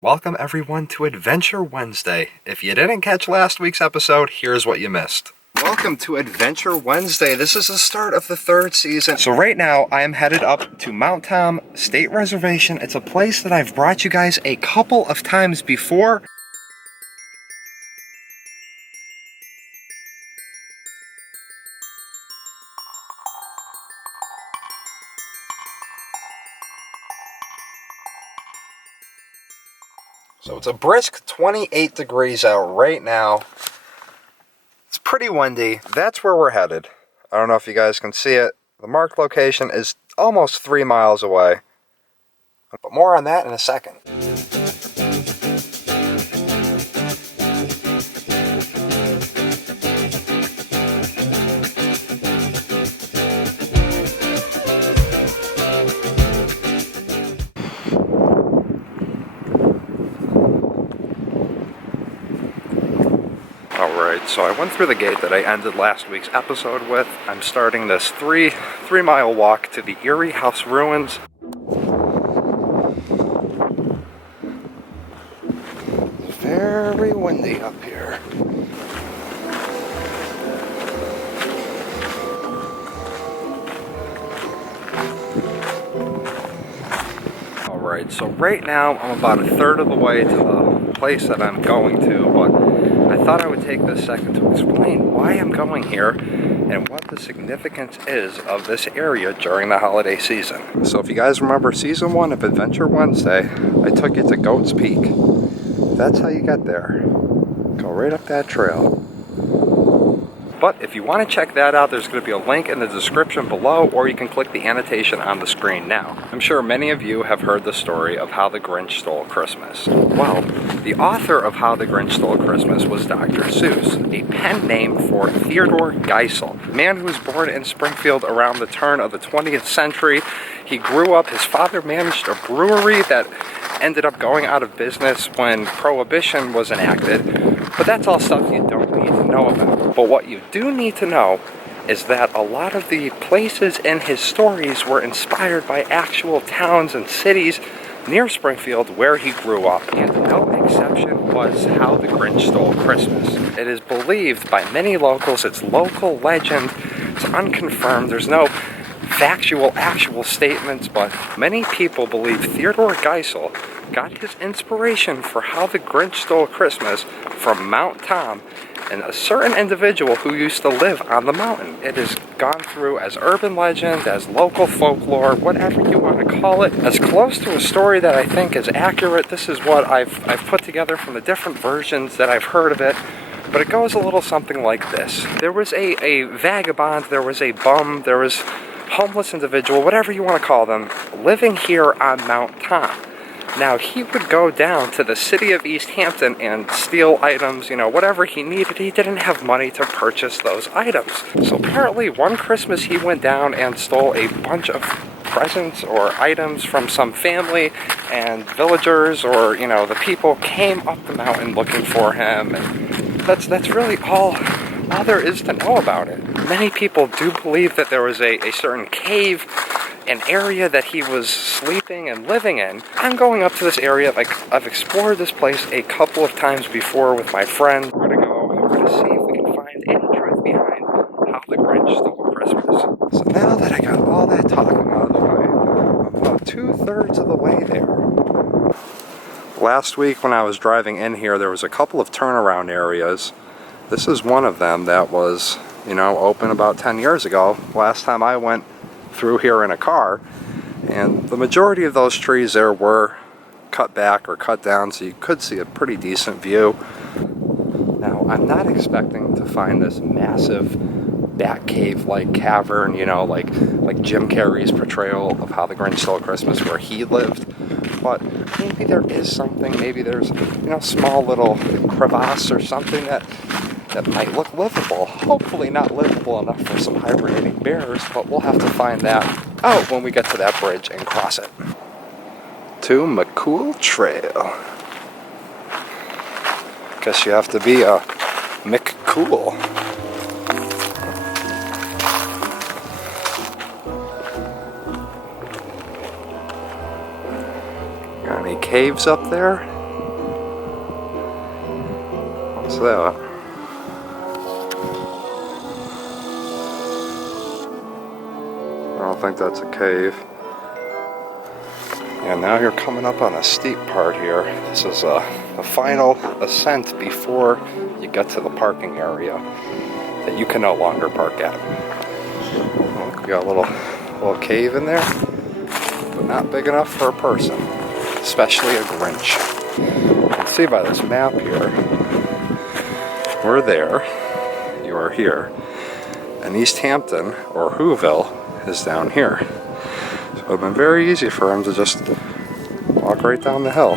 Welcome everyone to Adventure Wednesday. If you didn't catch last week's episode, here's what you missed. Welcome to Adventure Wednesday. This is the start of the third season. So right now, I am headed up to Mount Tom State Reservation. It's a place that I've brought you guys a couple of times before. So it's a brisk 28 degrees out right now. It's pretty windy. That's where we're headed. I don't know if you guys can see it. The marked location is almost 3 miles away. But more on that in a second. Alright, so I went through the gate that I ended last week's episode with. I'm starting this three-mile walk to the Erie House ruins. Very windy up here. Alright, so right now I'm about a third of the way to the place that I'm going to, but I thought I would take this second to explain why I'm going here and what the significance is of this area during the holiday season. So if you guys remember season 1 of Adventure Wednesday, I took you to Goat's Peak. That's how you get there. Go right up that trail. But if you want to check that out, there's going to be a link in the description below, or you can click the annotation on the screen now. I'm sure many of you have heard the story of How the Grinch Stole Christmas. Well, the author of How the Grinch Stole Christmas was Dr. Seuss, a pen name for Theodore Geisel, a man who was born in Springfield around the turn of the 20th century. He grew up, his father managed a brewery that ended up going out of business when Prohibition was enacted, but that's all stuff you don't need to know about. But what you do need to know is that a lot of the places in his stories were inspired by actual towns and cities near Springfield where he grew up, and no exception was How the Grinch Stole Christmas. It is believed by many locals, it's local legend, it's unconfirmed, there's no factual, actual statements, but many people believe Theodore Geisel got his inspiration for How the Grinch Stole Christmas from Mount Tom and a certain individual who used to live on the mountain. It has gone through as urban legend, as local folklore, whatever you want to call it, as close to a story that I think is accurate. This is what I've put together from the different versions that I've heard of it. But it goes a little something like this. There was a vagabond, there was a bum, there was homeless individual, whatever you want to call them, living here on Mount Tom. Now, he would go down to the city of East Hampton and steal items, whatever he needed. He didn't have money to purchase those items. So apparently one Christmas he went down and stole a bunch of presents or items from some family, and villagers or, the people came up the mountain looking for him, and that's really all there is to know about it. Many people do believe that there was a certain cave, an area that he was sleeping and living in. I'm going up to this area. I've explored this place a couple of times before with my friend. We're going to see if we can find any truth behind How the Grinch Stole Christmas. So now that I got all that talking out of the way, I'm about 2/3 of the way there. Last week when I was driving in here, there was a couple of turnaround areas. This is one of them that was, open about 10 years ago. Last time I went through here in a car, and the majority of those trees there were cut back or cut down, so you could see a pretty decent view. Now, I'm not expecting to find this massive Batcave-like cavern, like Jim Carrey's portrayal of How the Grinch Stole Christmas where he lived, but maybe there is something, maybe there's, small little crevasse or something that might look livable. Hopefully not livable enough for some hibernating bears, but we'll have to find that out when we get to that bridge and cross it. To McCool Trail. Guess you have to be a McCool. Got any caves up there? What's that? I don't think that's a cave. And now you're coming up on a steep part here. This is a final ascent before you get to the parking area that you can no longer park at. Look, we got a little cave in there, but not big enough for a person, especially a Grinch. You can see by this map here, we're there, you are here, and East Hampton, or Whoville, is down here. So it would have been very easy for him to just walk right down the hill.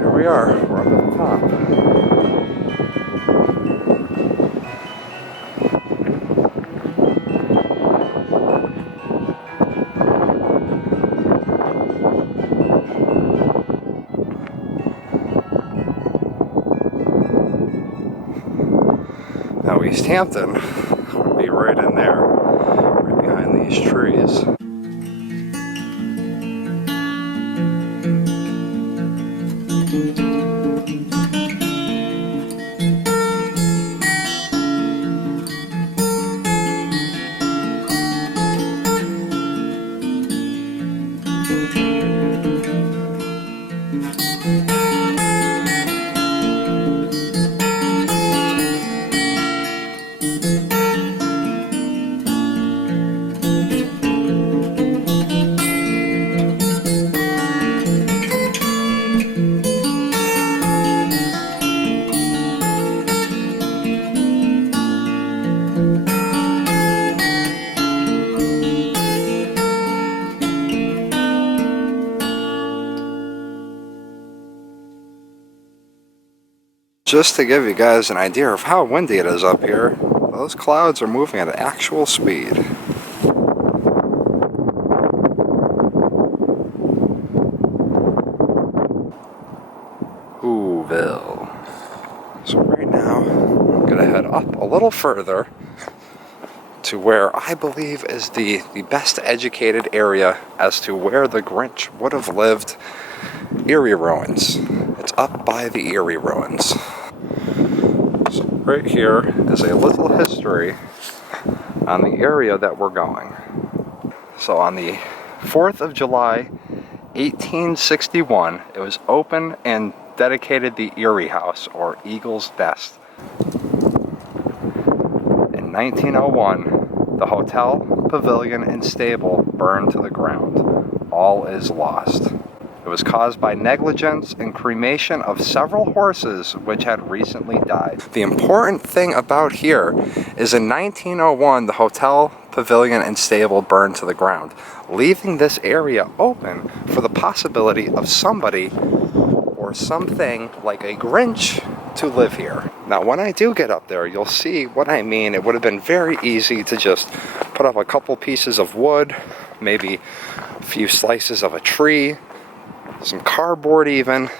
Here we are, we're up at the top. Now East Hampton would be right in there, right behind these trees. Just to give you guys an idea of how windy it is up here, those clouds are moving at actual speed. Whoville. So right now, I'm going to head up a little further to where I believe is the best educated area as to where the Grinch would have lived. Erie Ruins. It's up by the Erie Ruins. So right here is a little history on the area that we're going. So on the 4th of July, 1861, it was opened and dedicated the Erie House, or Eagle's Nest. In 1901, the hotel, pavilion, and stable burned to the ground. All is lost. It was caused by negligence and cremation of several horses which had recently died. The important thing about here is in 1901, the hotel, pavilion, and stable burned to the ground, leaving this area open for the possibility of somebody or something like a Grinch to live here. Now, when I do get up there, you'll see what I mean. It would have been very easy to just put up a couple pieces of wood, maybe a few slices of a tree, some cardboard even.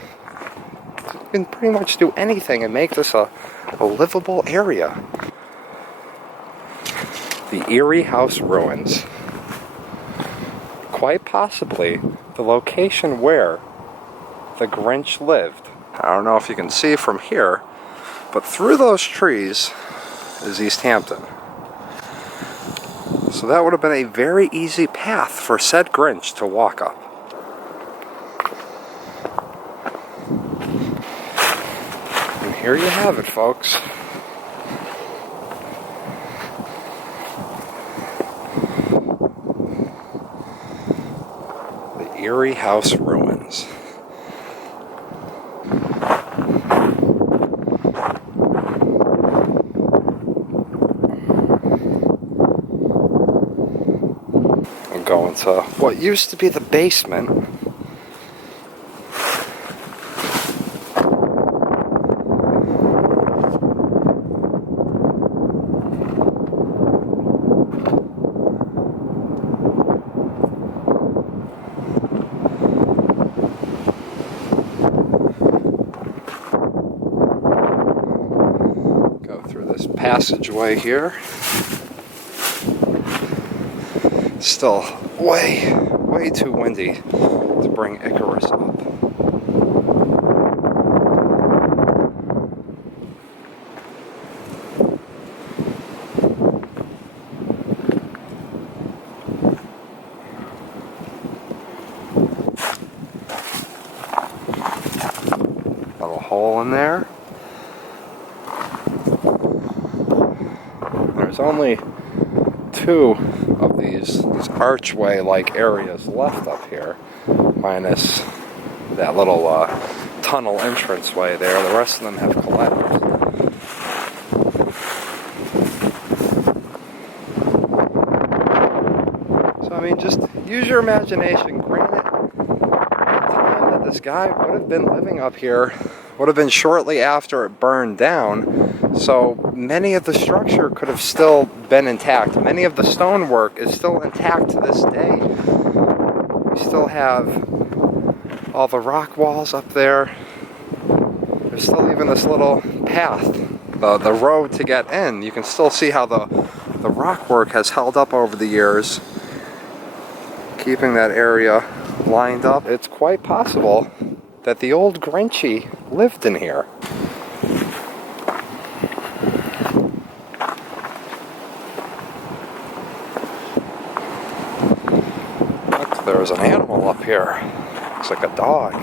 You can pretty much do anything and make this a livable area. The Erie House Ruins. Quite possibly the location where the Grinch lived. I don't know if you can see from here, but through those trees is East Hampton. So that would have been a very easy path for said Grinch to walk up. Here you have it, folks. The Erie House Ruins. I'm going to what used to be the basement. Passageway here. Still way way too windy to bring Icarus up. Little hole in there. There's only two of these archway-like areas left up here, minus that little tunnel entranceway there. The rest of them have collapsed. So I mean, just use your imagination. Granted, the time that this guy would have been living up here would have been shortly after it burned down, so many of the structure could have still been intact. Many of the stonework is still intact to this day. We still have all the rock walls up there. There's still even this little path, the road to get in. You can still see how the rock work has held up over the years, keeping that area lined up. It's quite possible that the old Grinchy lived in here. Look, there's an animal up here. Looks like a dog.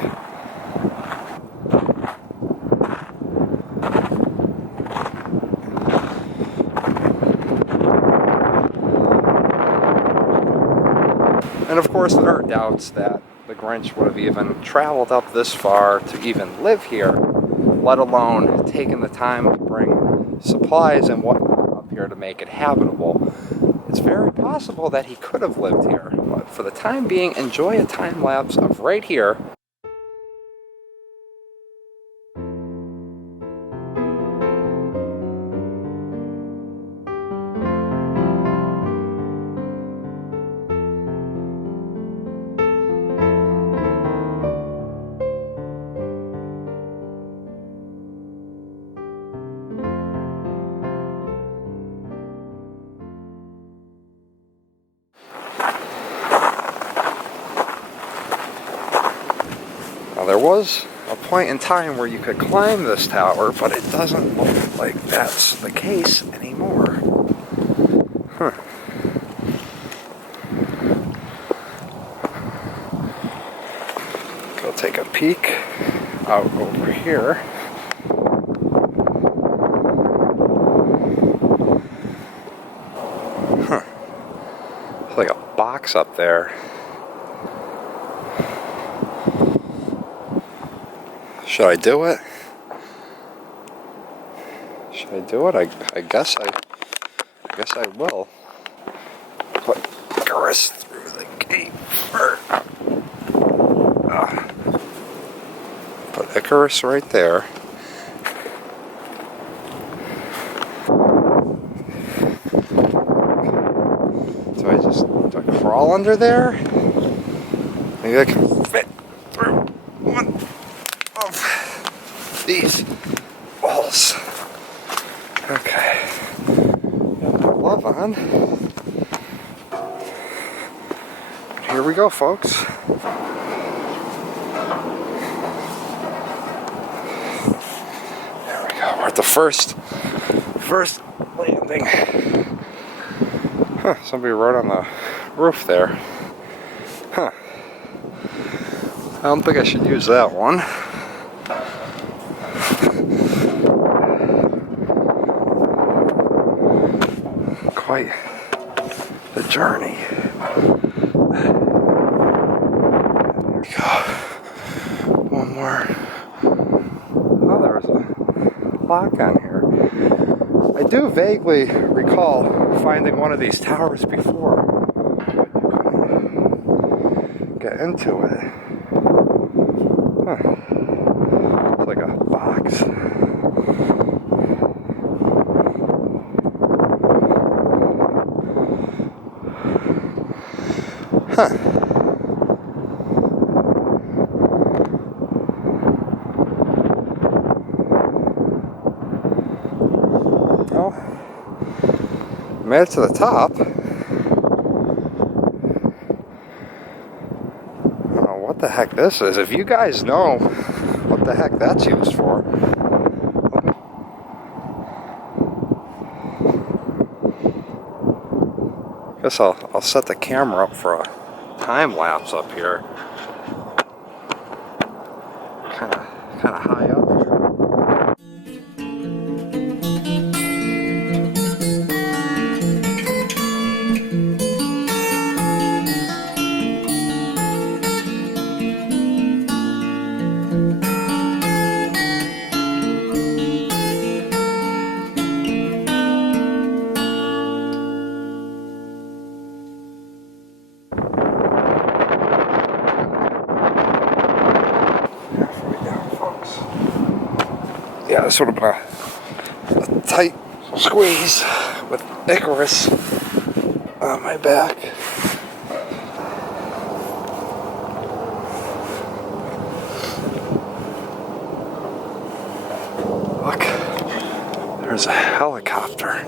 And of course, there are doubts that the Grinch would have even traveled up this far to even live here, let alone taken the time to bring supplies and whatnot up here to make it habitable. It's very possible that he could have lived here, but for the time being, enjoy a time lapse of right here. Now, there was a point in time where you could climb this tower, but it doesn't look like that's the case anymore. Huh. Go take a peek out over here. Huh. It's like a box up there. Should I do it? Should I do it? I guess I will. Put Icarus through the gate. Put Icarus right there. Do I crawl under there? Maybe I can fit through one of these walls. Okay. Got my glove on. Here we go, folks. There we go. We're at the first landing. Huh, somebody wrote on the roof there. Huh. I don't think I should use that one. Quite the journey. There we go. One more. Oh, there was a lock on here. I do vaguely recall finding one of these towers before. Get into it. Huh. It's like a box. Huh. Well, made it to the top. the heck this is. If you guys know what the heck that's used for. Guess I'll set the camera up for a time lapse up here. Kind of high up here. Yeah, this would have been a tight squeeze with Icarus on my back. Look, there's a helicopter.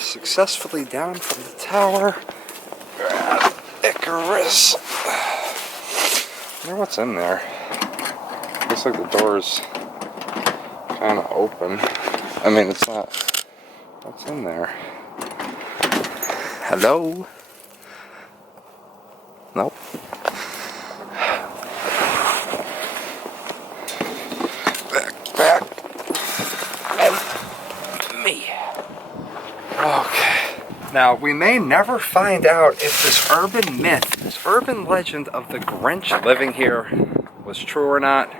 Successfully down from the tower. Icarus. I wonder what's in there. Looks like the door's kind of open. I mean, it's not. What's in there? Hello? Nope. Back. And me. Okay. Now, we may never find out if this urban myth, this urban legend of the Grinch living here was true or not.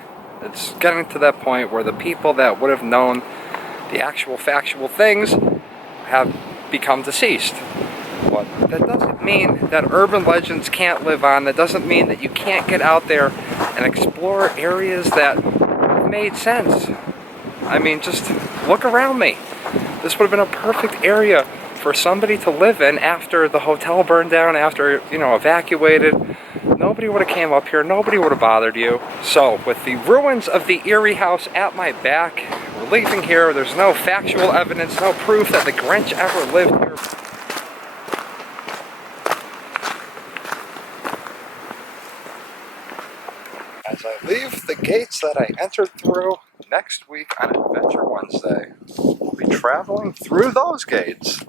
It's getting to that point where the people that would have known the actual factual things have become deceased. But that doesn't mean that urban legends can't live on. That doesn't mean that you can't get out there and explore areas that made sense. I mean, just look around me. This would have been a perfect area for somebody to live in after the hotel burned down, after, evacuated. Nobody would have came up here. Nobody would have bothered you. So, with the ruins of the Erie house at my back, we're leaving here. There's no factual evidence, no proof that the Grinch ever lived here. As I leave the gates that I entered through, next week on Adventure Wednesday, we'll be traveling through those gates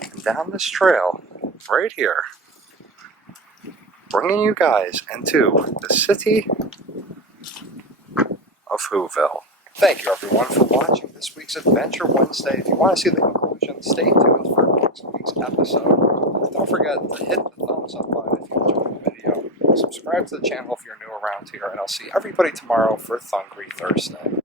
and down this trail right here, bringing you guys into the city of Whoville. Thank you everyone for watching this week's Adventure Wednesday. If you want to see the conclusion, stay tuned for next week's episode. Don't forget to hit the thumbs up button if you enjoyed the video. Subscribe to the channel if you're new around here, and I'll see everybody tomorrow for Thungry Thursday.